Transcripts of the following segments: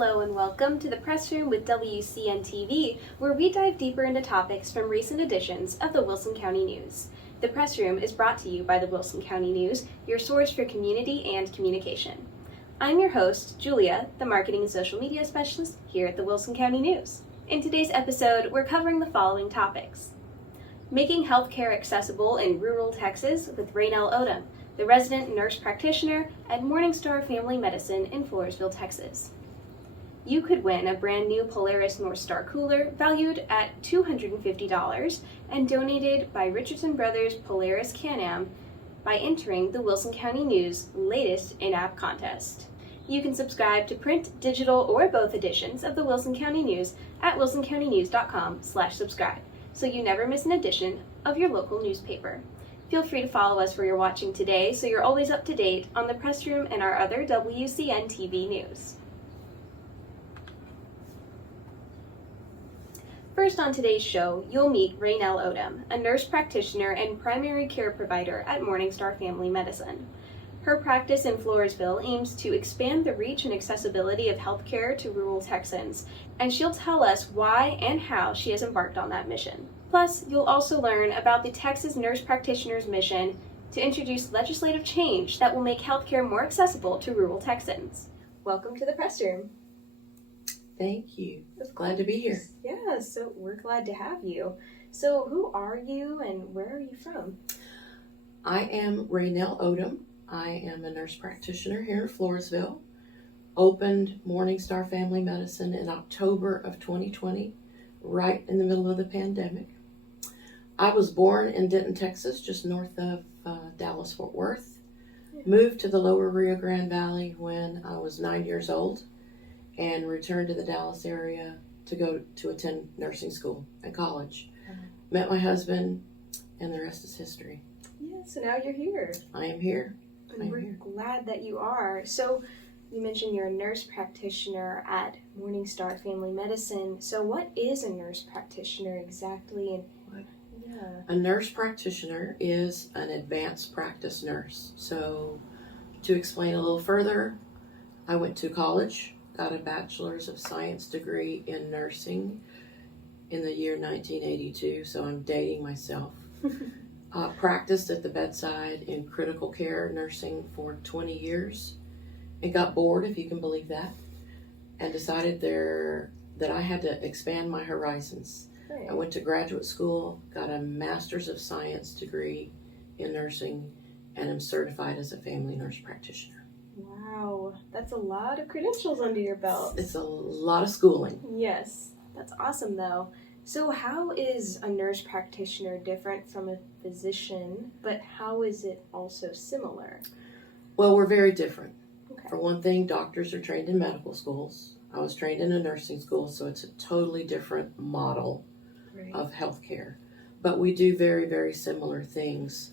Hello and welcome to the Press Room with WCN TV, where we dive deeper into topics from recent editions of the Wilson County News. The Press Room is brought to you by the Wilson County News, your source for community and communication. I'm your host, Julia, the Marketing and Social Media Specialist here at the Wilson County News. In today's episode, we're covering the following topics. Making healthcare accessible in rural Texas with Raynell Odom, the resident nurse practitioner at Morningstar Family Medicine in Floresville, Texas. You could win a brand new Polaris North Star cooler valued at $250 and donated by Richardson Brothers Polaris Can-Am by entering the Wilson County News latest in-app contest. You can subscribe to print, digital, or both editions of the Wilson County News at wilsoncountynews.com/subscribe, so you never miss an edition of your local newspaper. Feel free to follow us where you're watching today so you're always up to date on the Press Room and our other WCN TV news. First on today's show, you'll meet Raynell Odom, a nurse practitioner and primary care provider at Morningstar Family Medicine. Her practice in Floresville aims to expand the reach and accessibility of healthcare to rural Texans, and she'll tell us why and how she has embarked on that mission. Plus, you'll also learn about the Texas Nurse Practitioners' mission to introduce legislative change that will make healthcare more accessible to rural Texans. Welcome to the Press Room. Thank you. Glad to be here. Yeah, so we're glad to have you. So who are you and where are you from? I am Raynell Odom. I am a nurse practitioner here in Floresville. Opened Morningstar Family Medicine in October of 2020, right in the middle of the pandemic. I was born in Denton, Texas, just north of Dallas-Fort Worth. Moved to the lower Rio Grande Valley when I was 9 years old, and returned to the Dallas area to go to attend nursing school and college. Met my husband, and the rest is history. Yeah, so now you're here. I am here. And we're glad that you are. So you mentioned you're a nurse practitioner at Morningstar Family Medicine. So what is a nurse practitioner exactly? And a nurse practitioner is an advanced practice nurse. So to explain a little further, I went to college. Got a Bachelor's of Science degree in nursing in the year 1982, so I'm dating myself. Practiced at the bedside in critical care nursing for 20 years and got bored, if you can believe that, and decided that I had to expand my horizons. Great. I went to graduate school, got a Master's of Science degree in nursing, and am certified as a family nurse practitioner. Wow, that's a lot of credentials under your belt. It's a lot of schooling. Yes, that's awesome though. So how is a nurse practitioner different from a physician, but how is it also similar? Well, we're very different. Okay. For one thing, doctors are trained in medical schools. I was trained in a nursing school, so it's a totally different model of healthcare. But we do very, very similar things.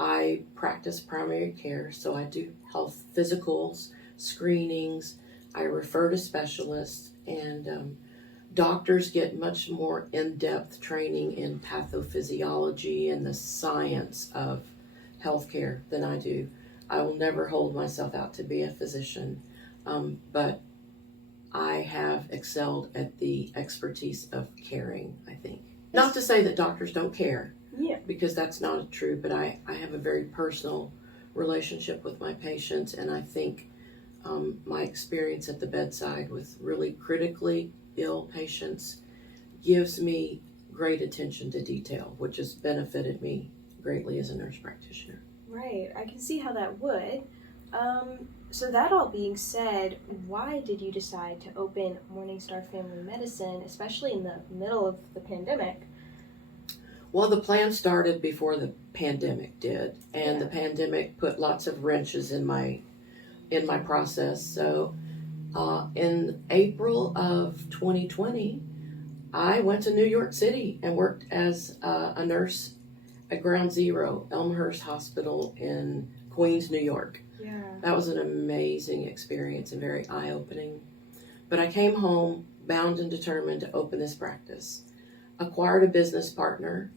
I practice primary care, so I do health physicals, screenings, I refer to specialists, and doctors get much more in-depth training in pathophysiology and the science of healthcare than I do. I will never hold myself out to be a physician, but I have excelled at the expertise of caring, I think. Not to say that doctors don't care. Yeah. Because that's not true, but I have a very personal relationship with my patients, and I think my experience at the bedside with really critically ill patients gives me great attention to detail, which has benefited me greatly as a nurse practitioner. Right, I can see how that would. So that all being said, why did you decide to open Morningstar Family Medicine, especially in the middle of the pandemic? Well, the plan started before the pandemic did, and the pandemic put lots of wrenches in my process. So in April of 2020, I went to New York City and worked as a nurse at Ground Zero, Elmhurst Hospital in Queens, New York. Yeah. That was an amazing experience and very eye-opening. But I came home bound and determined to open this practice. Acquired a business partner.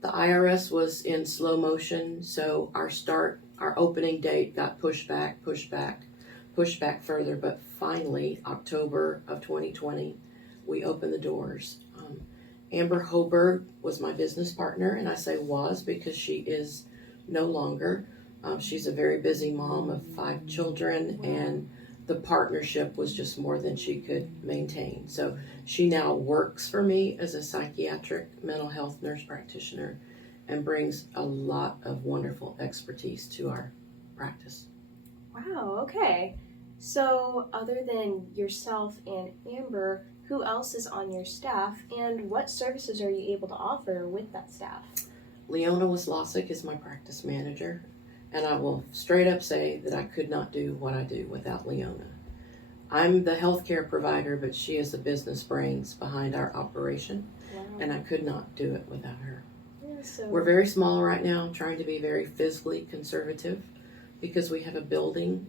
The IRS was in slow motion, so our opening date got pushed back. pushed back further, but finally, October of 2020, we opened the doors. Amber Hoberg was my business partner, and I say was because she is no longer. She's a very busy mom of 5 children, and the partnership was just more than she could maintain. So she now works for me as a psychiatric mental health nurse practitioner and brings a lot of wonderful expertise to our practice. Wow, okay. So other than yourself and Amber, who else is on your staff, and what services are you able to offer with that staff? Leona Wislasek is my practice manager, and I will straight up say that I could not do what I do without Leona. I'm the healthcare provider, but she is the business brains behind our operation, and I could not do it without her. Yeah, so We're very small right now, trying to be very physically conservative because we have a building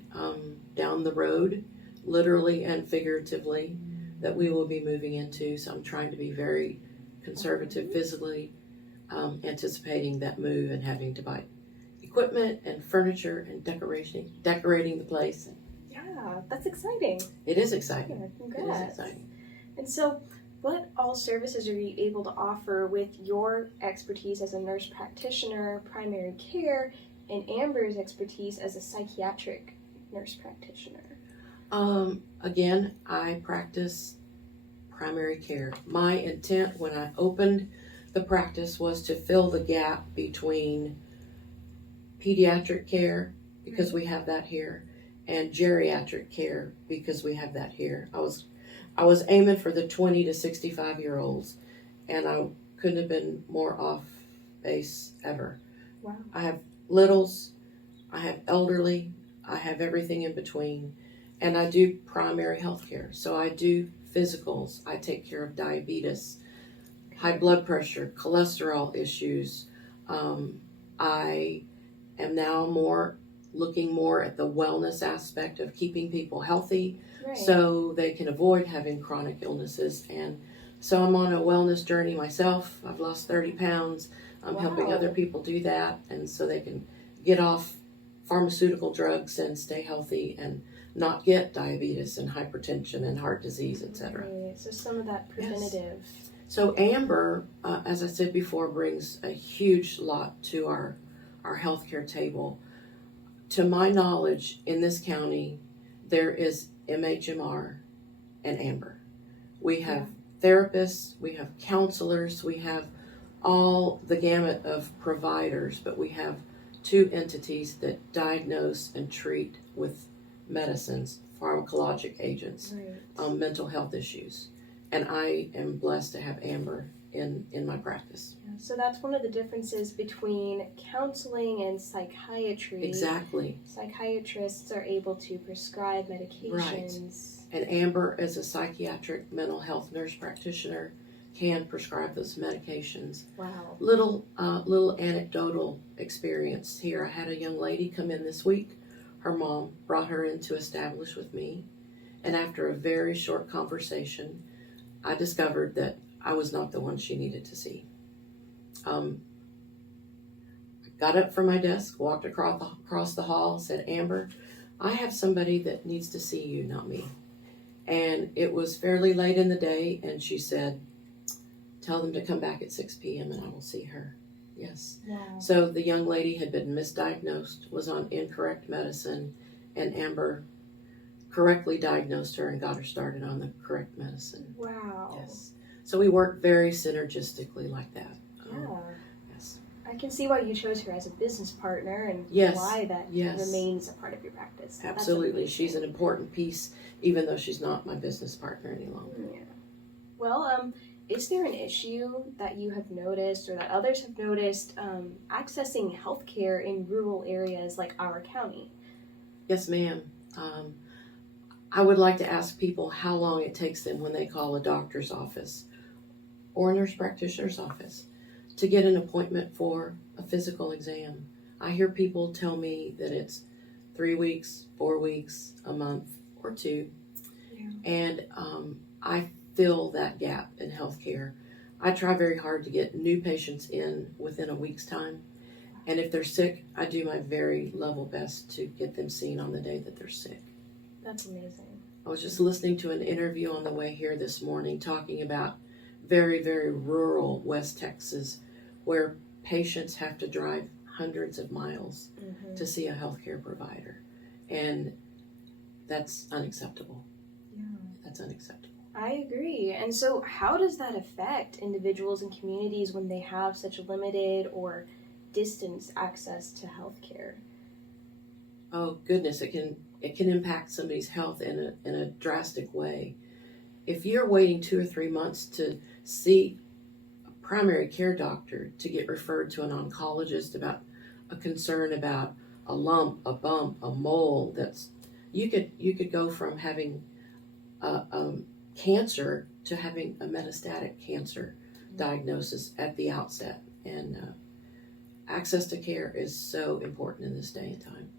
down the road, literally and figuratively, that we will be moving into. So I'm trying to be very conservative physically, anticipating that move and having to buy equipment and furniture and decorating the place. Yeah, that's exciting. It is exciting. Yeah, congrats. It is exciting. And so, what all services are you able to offer with your expertise as a nurse practitioner, primary care, and Amber's expertise as a psychiatric nurse practitioner? Again, I practice primary care. My intent when I opened the practice was to fill the gap between pediatric care, because we have that here, and geriatric care, because we have that here. I was aiming for the 20 to 65 year olds, and I couldn't have been more off base ever. Wow. I have littles, I have elderly, I have everything in between, and I do primary health care. So I do physicals, I take care of diabetes, high blood pressure, cholesterol issues. I am now looking more at the wellness aspect of keeping people healthy, Right. so they can avoid having chronic illnesses. And so I'm on a wellness journey myself. I've lost 30 pounds. I'm helping Wow. other people do that, and so they can get off pharmaceutical drugs and stay healthy and not get diabetes and hypertension and heart disease, etc. Right. So some of that preventative. So Amber, as I said before, brings a huge lot to our healthcare table. To my knowledge, in this county, there is MHMR and Amber. We have therapists, we have counselors, we have all the gamut of providers, but we have 2 entities that diagnose and treat with medicines, pharmacologic agents, Right. mental health issues. And I am blessed to have Amber in my practice. Yeah. So that's one of the differences between counseling and psychiatry. Exactly. Psychiatrists are able to prescribe medications. And Amber, as a psychiatric mental health nurse practitioner, can prescribe those medications. Wow. Little anecdotal experience here. I had a young lady come in this week. Her mom brought her in to establish with me. And after a very short conversation, I discovered that I was not the one she needed to see. I got up from my desk, walked across the hall, said, Amber, I have somebody that needs to see you, not me. And it was fairly late in the day, and she said, tell them to come back at 6 p.m. and I will see her. Yes. Wow. So the young lady had been misdiagnosed, was on incorrect medicine, and Amber correctly diagnosed her and got her started on the correct medicine. Wow. Yes. So we work very synergistically like that. Yeah. Yes. I can see why you chose her as a business partner and Yes. why that Yes. remains a part of your practice. That's Absolutely. amazing. She's an important piece, even though she's not my business partner any longer. Yeah. Well, is there an issue that you have noticed or that others have noticed accessing healthcare in rural areas like our county? Yes, ma'am. I would like to ask people how long it takes them when they call a doctor's office or a nurse practitioner's office to get an appointment for a physical exam. I hear people tell me that it's 3 weeks, 4 weeks, a month, or 2. Yeah. And I fill that gap in healthcare. I try very hard to get new patients in within a week's time. And if they're sick, I do my very level best to get them seen on the day that they're sick. That's amazing. I was just listening to an interview on the way here this morning talking about very, very rural West Texas where patients have to drive hundreds of miles to see a healthcare provider. And that's unacceptable. Yeah. That's unacceptable. I agree. And so how does that affect individuals and communities when they have such limited or distance access to healthcare? Oh goodness, it can impact somebody's health in a drastic way. If you're waiting 2 or 3 months to see a primary care doctor to get referred to an oncologist about a concern about a lump, a bump, a mole, that's you could go from having cancer to having a metastatic cancer diagnosis at the outset. And access to care is so important in this day and time.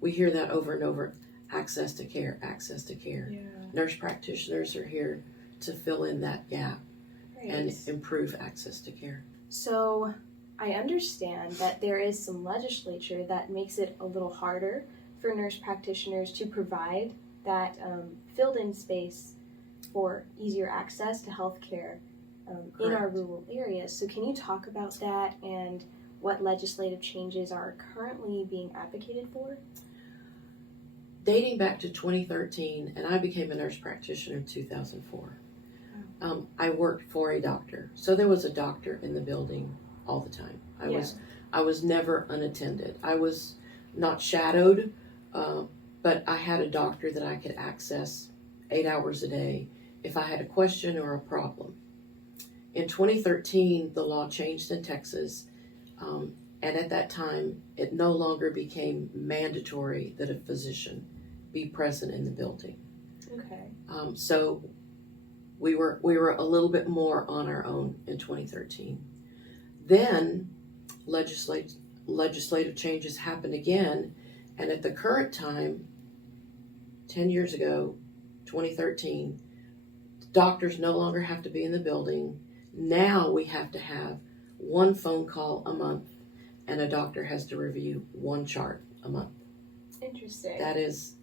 We hear that over and over, access to care, access to care. Yeah. Nurse practitioners are here to fill in that gap and improve access to care. So I understand that there is some legislature that makes it a little harder for nurse practitioners to provide that filled-in space for easier access to health care in our rural areas. So can you talk about that and what legislative changes are currently being advocated for? Dating back to 2013, and I became a nurse practitioner in 2004. I worked for a doctor, so there was a doctor in the building all the time. I was never unattended. I was not shadowed, but I had a doctor that I could access 8 hours a day if I had a question or a problem. In 2013, the law changed in Texas, and at that time, it no longer became mandatory that a physician be present in the building. Okay. So we were a little bit more on our own in 2013. Then legislative changes happened again, and at the current time, 10 years ago, 2013, doctors no longer have to be in the building. Now we have to have one phone call a month, and a doctor has to review one chart a month. Interesting. That is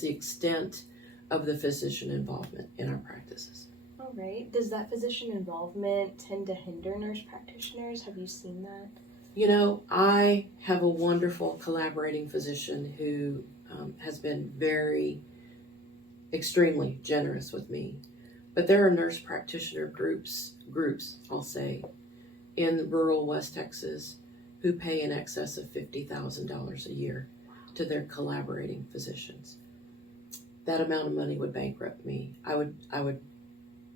the extent of the physician involvement in our practices. All right. Does that physician involvement tend to hinder nurse practitioners? Have you seen that? You know, I have a wonderful collaborating physician who has been extremely generous with me. But there are nurse practitioner groups, I'll say, in rural West Texas who pay in excess of $50,000 a year to their collaborating physicians. That amount of money would bankrupt me. I would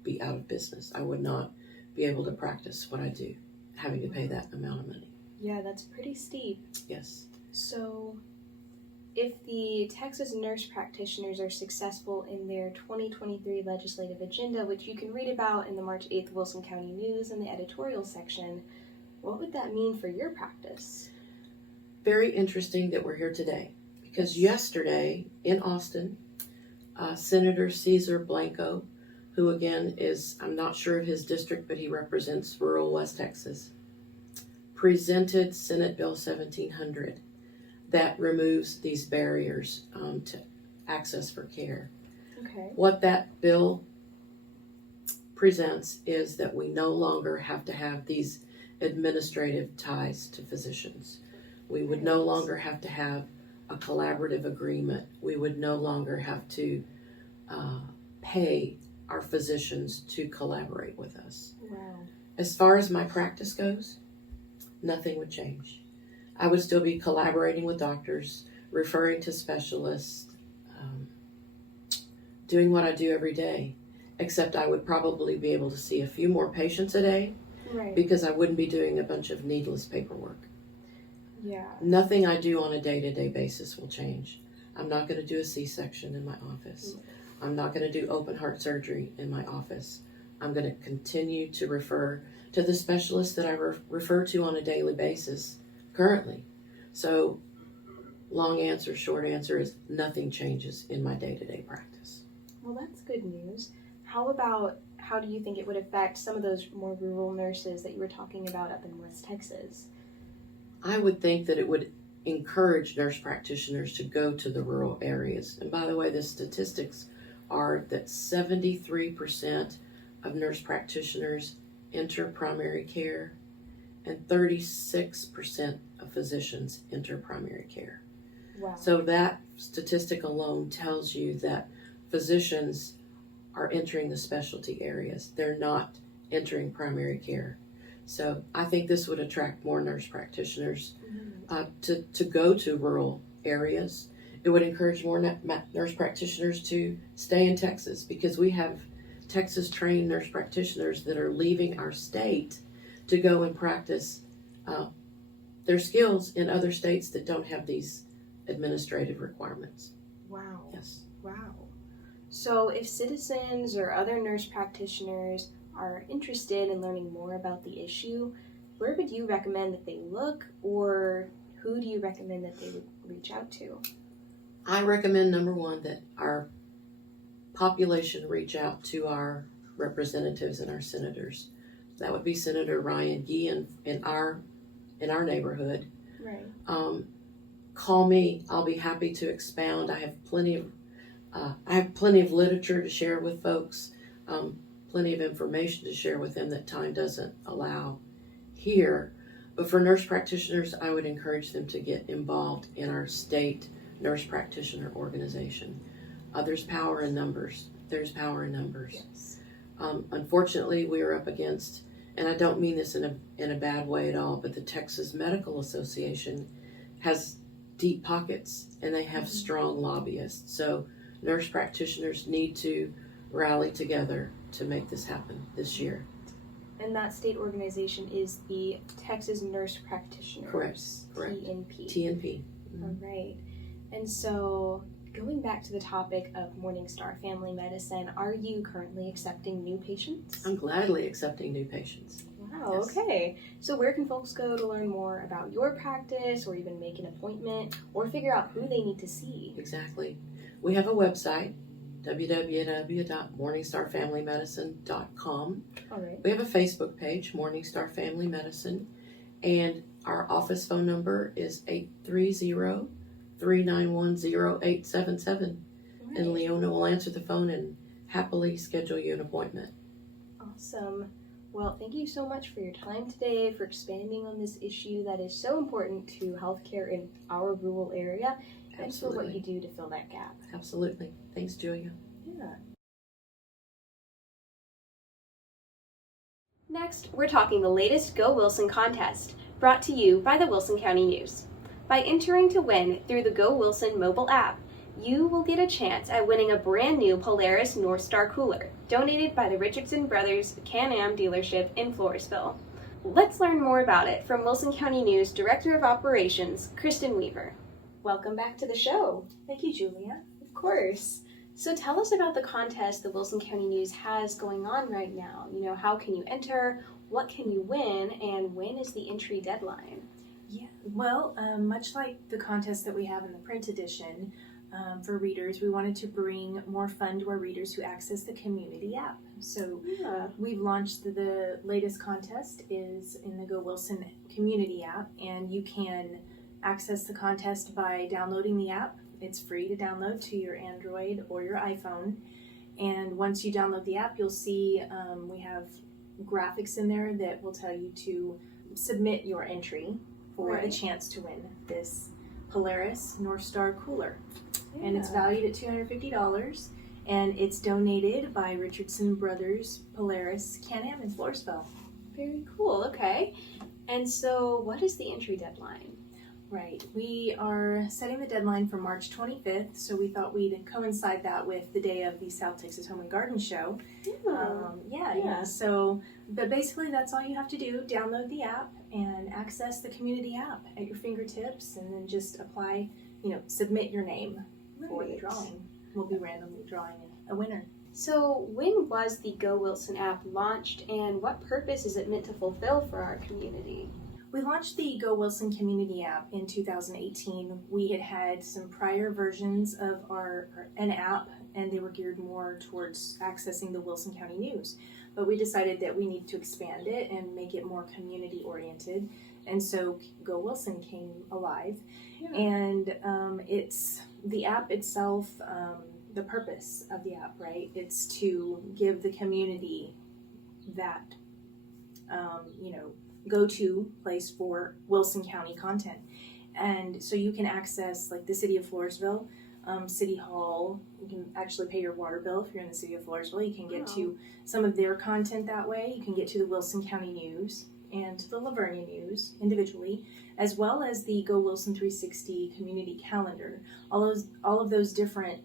be out of business. I would not be able to practice what I do, having to pay that amount of money. Yeah, that's pretty steep. Yes. So if the Texas nurse practitioners are successful in their 2023 legislative agenda, which you can read about in the March 8th Wilson County News in the editorial section, what would that mean for your practice? Very interesting that we're here today, because yesterday in Austin, Senator Cesar Blanco, who again is, I'm not sure of his district, but he represents rural West Texas, presented Senate Bill 1700 that removes these barriers to access for care. Okay. What that bill presents is that we no longer have to have these administrative ties to physicians. We would no longer have to have a collaborative agreement. We would no longer have to pay our physicians to collaborate with us. Wow. As far as my practice goes, nothing would change. I would still be collaborating with doctors, referring to specialists, doing what I do every day, except I would probably be able to see a few more patients a day, Right. because I wouldn't be doing a bunch of needless paperwork. Yeah. Nothing I do on a day-to-day basis will change. I'm not going to do a C-section in my office. I'm not going to do open heart surgery in my office. I'm going to continue to refer to the specialists that I refer to on a daily basis currently. So, long answer, short answer is nothing changes in my day-to-day practice. Well, that's good news. How do you think it would affect some of those more rural nurses that you were talking about up in West Texas? I would think that it would encourage nurse practitioners to go to the rural areas. And by the way, the statistics are that 73% of nurse practitioners enter primary care and 36% of physicians enter primary care. Wow. So that statistic alone tells you that physicians are entering the specialty areas. They're not entering primary care. So I think this would attract more nurse practitioners to go to rural areas. It would encourage more nurse practitioners to stay in Texas, because we have Texas trained nurse practitioners that are leaving our state to go and practice their skills in other states that don't have these administrative requirements. Wow. Yes. Wow. So if citizens or other nurse practitioners are interested in learning more about the issue, where would you recommend that they look, or who do you recommend that they would reach out to? I recommend, number one, that our population reach out to our representatives and our senators. That would be Senator Ryan Gee in our neighborhood. Right. Call me. I'll be happy to expound. I have plenty of literature to share with folks, plenty of information to share with them that time doesn't allow here. But for nurse practitioners, I would encourage them to get involved in our state nurse practitioner organization. There's power in numbers. There's power in numbers. Yes. Unfortunately, we are up against, and I don't mean this in a bad way at all, but the Texas Medical Association has deep pockets and they have strong lobbyists. So nurse practitioners need to rally together to make this happen this year. And that state organization is the Texas Nurse Practitioners. Correct. TNP. TNP. All right. And so, going back to the topic of Morningstar Family Medicine, are you currently accepting new patients? I'm gladly accepting new patients. Wow, Yes. okay. So where can folks go to learn more about your practice, or even make an appointment, or figure out who they need to see? Exactly. We have a website, www.morningstarfamilymedicine.com. All right. We have a Facebook page, Morningstar Family Medicine, and our office phone number is 830-391-0877. And Leona will answer the phone and happily schedule you an appointment. Awesome. Well, thank you so much for your time today, for expanding on this issue that is so important to healthcare in our rural area, and for what you do to fill that gap. Absolutely. Thanks, Julia. Yeah. Next, we're talking the latest Go Wilson contest, brought to you by the Wilson County News. By entering to win through the Go Wilson mobile app, you will get a chance at winning a brand new Polaris North Star cooler, donated by the Richardson Brothers Can-Am dealership in Floresville. Let's learn more about it from Wilson County News Director of Operations, Kristen Weaver. Welcome back to the show. Thank you, Julia. Of course. So tell us about the contest the Wilson County News has going on right now. How can you enter, what can you win, and when is the entry deadline? Yeah, well, much like the contest that we have in the print edition, for readers, we wanted to bring more fun to our readers who access the community app. So we've launched the latest contest is in the Go Wilson community app, and you can access the contest by downloading the app. It's free to download to your Android or your iPhone. And once you download the app, you'll see we have graphics in there that will tell you to submit your entry for a chance to win this Polaris North Star cooler. Yeah. And it's valued at $250, and it's donated by Richardson Brothers Polaris Can-Am in Floresville. Very cool, okay. And so what is the entry deadline? Right, we are setting the deadline for March 25th, so we thought we'd coincide that with the day of the South Texas Home and Garden Show. Yeah. So, but basically that's all you have to do, download the app and access the community app at your fingertips, and then just apply, submit your name for the drawing. We'll be randomly drawing a winner. So when was the Go Wilson app launched, and what purpose is it meant to fulfill for our community? We launched the Go Wilson community app in 2018. We had some prior versions of an app, and they were geared more towards accessing the Wilson County News. but we decided that we need to expand it and make it more community oriented. And so goWILSON came alive. Yeah. And it's the app itself, the purpose of the app, right? It's to give the community that, go-to place for Wilson County content. And so you can access like the city of Floresville, City Hall. You can actually pay your water bill if you're in the city of Floresville. You can get to some of their content that way. You can get to the Wilson County News and to the Lavernia News individually, as well as the goWILSON 360 community calendar. All of those different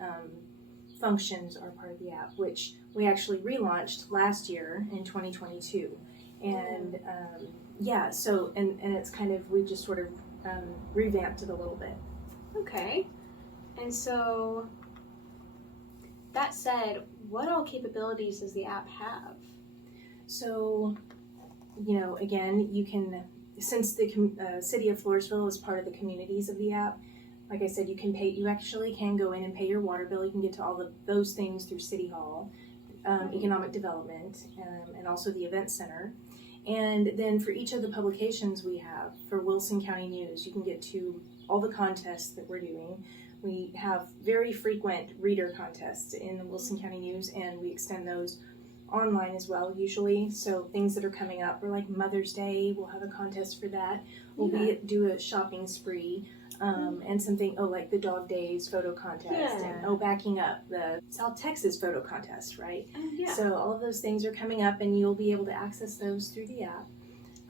functions are part of the app, which we actually relaunched last year in 2022. And so it's kind of, we just sort of revamped it a little bit. Okay. And so, that said, what all capabilities does the app have? So, again, you can, since the city of Floresville is part of the communities of the app, like I said, you actually can go in and pay your water bill. You can get to all of those things through City Hall, Economic Development, and also the Event Center. And then for each of the publications we have, for Wilson County News, you can get to all the contests that we're doing. We have very frequent reader contests in the Wilson County News, and we extend those online as well, usually. So things that are coming up, or like Mother's Day, we'll have a contest for that. We'll do a shopping spree, and something, like the Dog Days photo contest, and backing up the South Texas photo contest, right? So all of those things are coming up, and you'll be able to access those through the app.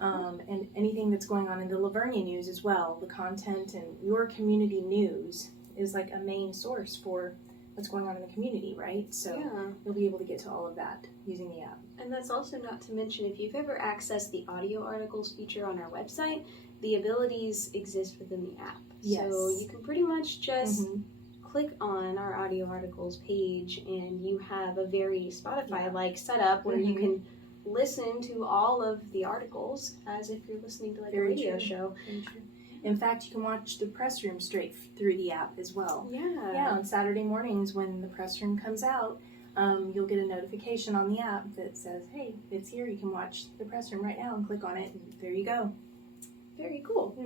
And anything that's going on in the Lavernia News as well, the content and your community news is like a main source for what's going on in the community, right? So you'll be able to get to all of that using the app. And that's also not to mention, if you've ever accessed the audio articles feature on our website, the abilities exist within the app. Yes. So you can pretty much just click on our audio articles page, and you have a very Spotify-like setup where you can listen to all of the articles as if you're listening to like a radio show. Very true. In fact, you can watch the press room straight through the app as well. Yeah, on Saturday mornings when the press room comes out, you'll get a notification on the app that says, hey, it's here, you can watch the press room right now, and click on it, and there you go. Very cool.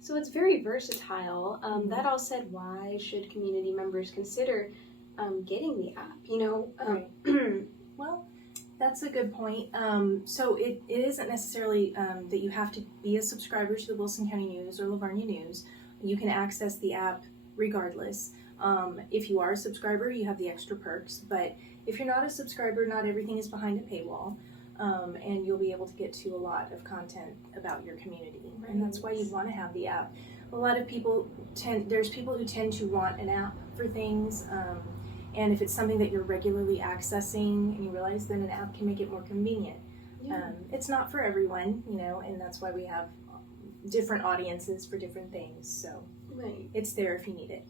So it's very versatile. That all said, why should community members consider getting the app? Well, that's a good point. So it isn't necessarily that you have to be a subscriber to the Wilson County News or Lavernia News. You can access the app regardless. If you are a subscriber, you have the extra perks. But if you're not a subscriber, not everything is behind a paywall. And you'll be able to get to a lot of content about your community. Right. And that's why you want to have the app. A lot of people there's people who tend to want an app for things. And if it's something that you're regularly accessing and you realize, then an app can make it more convenient. It's not for everyone, and that's why we have different audiences for different things. So it's there if you need it.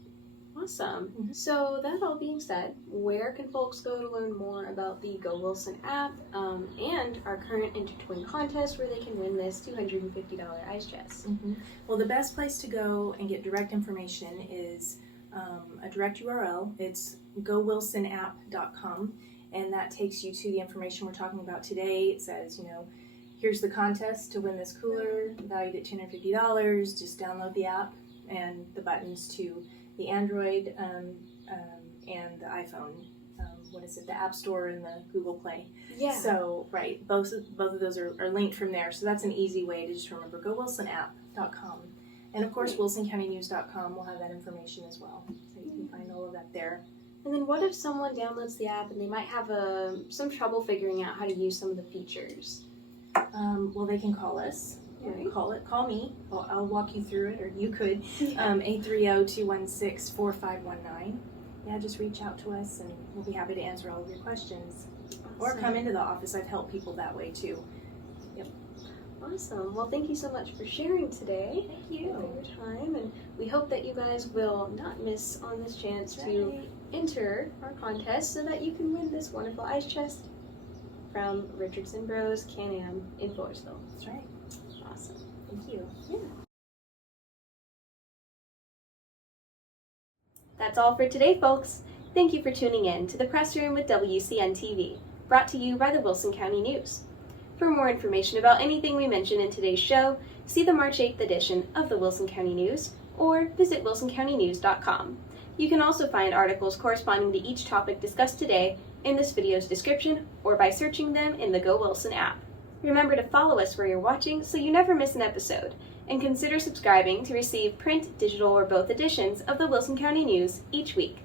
Awesome. So that all being said, where can folks go to learn more about the goWILSON app and our current Intertwin contest where they can win this $250 ice chest? Well, the best place to go and get direct information is a direct URL. It's goWILSONapp.com, and that takes you to the information we're talking about today. It says, here's the contest to win this cooler, valued at $250. Just download the app, and the buttons to the Android and the iPhone. The App Store and the Google Play. So, both of those are linked from there. So that's an easy way to just remember goWILSONapp.com. And of course, WilsonCountyNews.com will have that information as well. So you can find all of that there. And then what if someone downloads the app and they might have some trouble figuring out how to use some of the features? Well, they can call us. Call me. I'll walk you through it, or you could. 830-216-4519. Just reach out to us, and we'll be happy to answer all of your questions. Awesome. Or come into the office. I've helped people that way too. Awesome. Well, thank you so much for sharing today. Thank you. For your time, and we hope that you guys will not miss on this chance to enter our contest so that you can win this wonderful ice chest from Richardson Bros Can-Am in Floresville. That's right. Awesome. Thank you. That's all for today, folks. Thank you for tuning in to the Press Room with WCN TV. brought to you by the Wilson County News. For more information about anything we mentioned in today's show, see the March 8th edition of the Wilson County News or visit wilsoncountynews.com. You can also find articles corresponding to each topic discussed today in this video's description or by searching them in the goWILSON app. Remember to follow us where you're watching so you never miss an episode, and consider subscribing to receive print, digital, or both editions of the Wilson County News each week.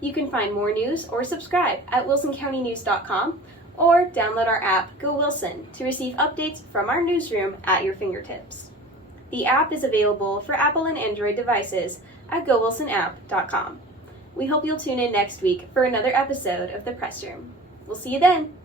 You can find more news or subscribe at wilsoncountynews.com or download our app goWILSON to receive updates from our newsroom at your fingertips. The app is available for Apple and Android devices at goWILSONapp.com. We hope you'll tune in next week for another episode of The Press Room. We'll see you then!